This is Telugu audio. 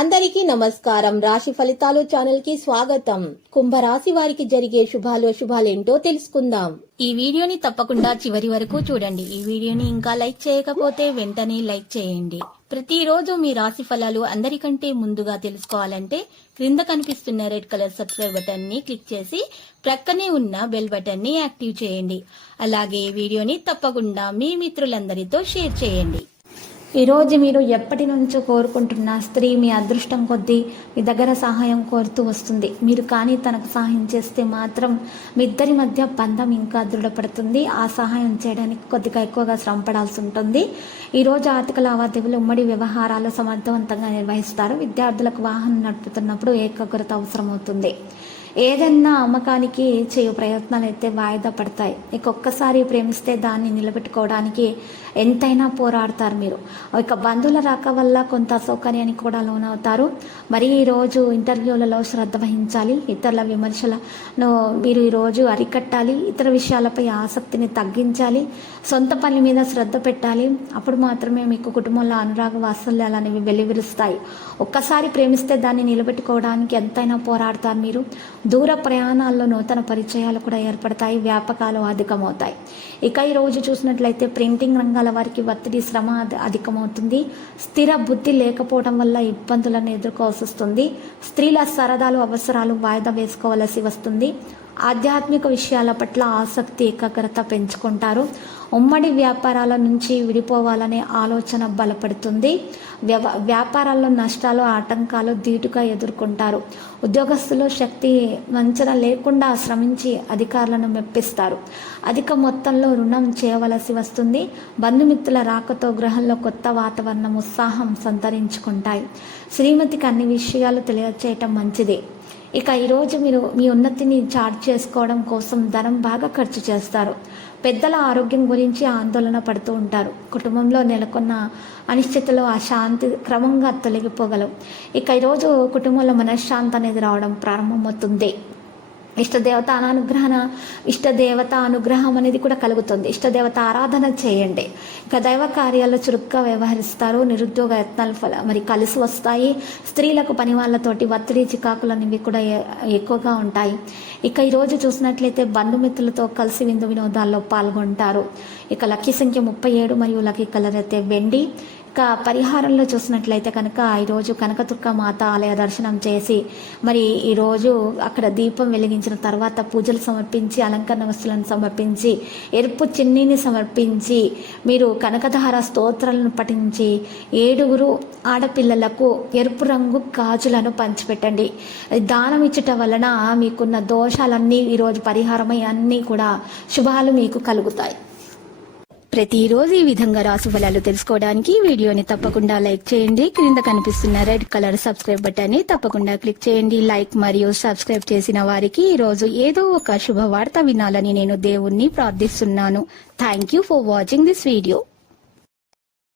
అందరికీ నమస్కారం. రాశి ఫలితాలు ఛానల్ కి స్వాగతం. కుంభరాశి వారికి జరిగే శుభాలేంటో తెలుసుకుందాం. ఈ వీడియోని తప్పకుండా చివరి వరకు చూడండి. ఈ వీడియోని ఇంకా లైక్ చేయకపోతే వెంటనే లైక్ చేయండి. ప్రతిరోజు మీ రాశి ఫలాలు అందరికంటే ముందుగా తెలుసుకోవాలంటే క్రింద కనిపిస్తున్న రెడ్ కలర్ సబ్స్క్రైబ్ బటన్ ని క్లిక్ చేసి ప్రక్కనే ఉన్న బెల్ బటన్ ని యాక్టివ్ చేయండి. అలాగే ఈ వీడియోని తప్పకుండా మీ మిత్రులందరితో షేర్ చేయండి. ఈరోజు మీరు ఎప్పటి నుంచో కోరుకుంటున్న స్త్రీ మీ అదృష్టం కొద్దీ మీ దగ్గర సహాయం కోరుతూ వస్తుంది. మీరు కానీ తనకు సహాయం చేస్తే మాత్రం మీ ఇద్దరి మధ్య బంధం ఇంకా దృఢపడుతుంది. ఆ సహాయం చేయడానికి కొద్దిగా ఎక్కువగా శ్రమ పడాల్సి ఉంటుంది. ఈరోజు ఆర్థిక లావాదేవీలు, ఉమ్మడి వ్యవహారాలు సమర్థవంతంగా నిర్వహిస్తారు. విద్యార్థులకు వాహనం నడుపుతున్నప్పుడు ఏకాగ్రత అవసరమవుతుంది. ఏదన్నా అమ్మకానికి చేయు ప్రయత్నాలు అయితే వాయిదా పడతాయి. ఒక్కసారి ప్రేమిస్తే దాన్ని నిలబెట్టుకోవడానికి ఎంతైనా పోరాడతారు మీరు. ఇక బంధువుల రాక వల్ల కొంత అసౌకర్యానికి కూడా లోనవుతారు. మరి ఈరోజు ఇంటర్వ్యూలలో శ్రద్ధ వహించాలి. ఇతరుల విమర్శలను మీరు ఈరోజు అరికట్టాలి. ఇతర విషయాలపై ఆసక్తిని తగ్గించాలి. సొంత పని మీద శ్రద్ధ పెట్టాలి. అప్పుడు మాత్రమే మీకు కుటుంబంలో అనురాగ వాత్సల్యాలు అనేవి వెల్లివిరుస్తాయి. ఒక్కసారి ప్రేమిస్తే దాన్ని నిలబెట్టుకోవడానికి ఎంతైనా పోరాడతారు మీరు. దూర ప్రయాణాల్లో నూతన పరిచయాలు కూడా ఏర్పడతాయి. వ్యాపకాలు అధికమవుతాయి. ఇక ఈరోజు చూసినట్లయితే ప్రింటింగ్ రంగాల వారికి ఒత్తిడి, శ్రమ అధికమవుతుంది. స్థిర బుద్ధి లేకపోవడం వల్ల ఇబ్బందులను ఎదుర్కోవాల్సి వస్తుంది. స్త్రీల సరదాలు, అవసరాలు వాయిదా వేసుకోవలసి వస్తుంది. ఆధ్యాత్మిక విషయాల పట్ల ఆసక్తి, ఏకాగ్రత పెంచుకుంటారు. ఉమ్మడి వ్యాపారాల నుంచి విడిపోవాలనే ఆలోచన బలపడుతుంది. వ్యాపారాల్లో నష్టాలు, ఆటంకాలు ధీటుగా ఎదుర్కొంటారు. ఉద్యోగస్తులు శక్తి వంచన లేకుండా శ్రమించి అధికారులను మెప్పిస్తారు. అధిక మొత్తంలో రుణం చేయవలసి వస్తుంది. బంధుమిత్రుల రాకతో గృహంలో కొత్త వాతావరణం, ఉత్సాహం సంతరించుకుంటాయి. శ్రీమతికి అన్ని విషయాలు తెలియచేయటం మంచిది. ఇక ఈరోజు మీరు మీ ఉన్నతిని చాటు చేసుకోవడం కోసం ధనం బాగా ఖర్చు చేస్తారు. పెద్దల ఆరోగ్యం గురించి ఆందోళన పడుతూ ఉంటారు. కుటుంబంలో నెలకొన్న అనిశ్చితలు, అశాంతి క్రమంగా తొలగిపోగలవు. ఇక ఈరోజు కుటుంబంలో మనశ్శాంతి అనేది రావడం ప్రారంభమవుతుంది. ఇష్టదేవత అనుగ్రహం అనేది కూడా కలుగుతుంది. ఇష్టదేవత ఆరాధన చేయండి. ఇక దైవ కార్యాల్లో చురుగ్గా వ్యవహరిస్తారు. నిరుద్యోగ యత్నాలు మరి కలిసి వస్తాయి. స్త్రీలకు పని వాళ్ళతోటి ఒత్తిడి, చికాకులు అనేవి కూడా ఎక్కువగా ఉంటాయి. ఇక ఈరోజు చూసినట్లయితే బంధుమిత్రులతో కలిసి విందు వినోదాల్లో పాల్గొంటారు. ఇక లక్కీ సంఖ్య 37 మరియు లక్కీ కలర్ అయితే వెండి. ఇక పరిహారంలో చూసినట్లయితే కనుక ఈరోజు కనకదుర్గ మాత ఆలయ దర్శనం చేసి మరి ఈరోజు అక్కడ దీపం వెలిగించిన తర్వాత పూజలు సమర్పించి, అలంకరణ వస్తువులను సమర్పించి, ఎరుపు చిన్నీని సమర్పించి, మీరు కనకధార స్తోత్రాలను పఠించి 7 ఆడపిల్లలకు ఎరుపు రంగు గాజులను పంచిపెట్టండి. దానం ఇచ్చట వలన మీకున్న దోషాలన్నీ ఈరోజు పరిహారమై అన్నీ కూడా శుభాలు మీకు కలుగుతాయి. ప్రతిరోజు ఈ విధంగా రాశి ఫలాలు తెలుసుకోవడానికి వీడియోని తప్పకుండా లైక్ చేయండి. క్రింద కనిపిస్తున్న రెడ్ కలర్ సబ్స్క్రైబ్ బటన్ ని తప్పకుండా క్లిక్ చేయండి. లైక్ మరియు సబ్స్క్రైబ్ చేసిన వారికి ఈ రోజు ఏదో ఒక శుభవార్త వినాలని నేను దేవుణ్ణి ప్రార్థిస్తున్నాను. Thank you for watching this video.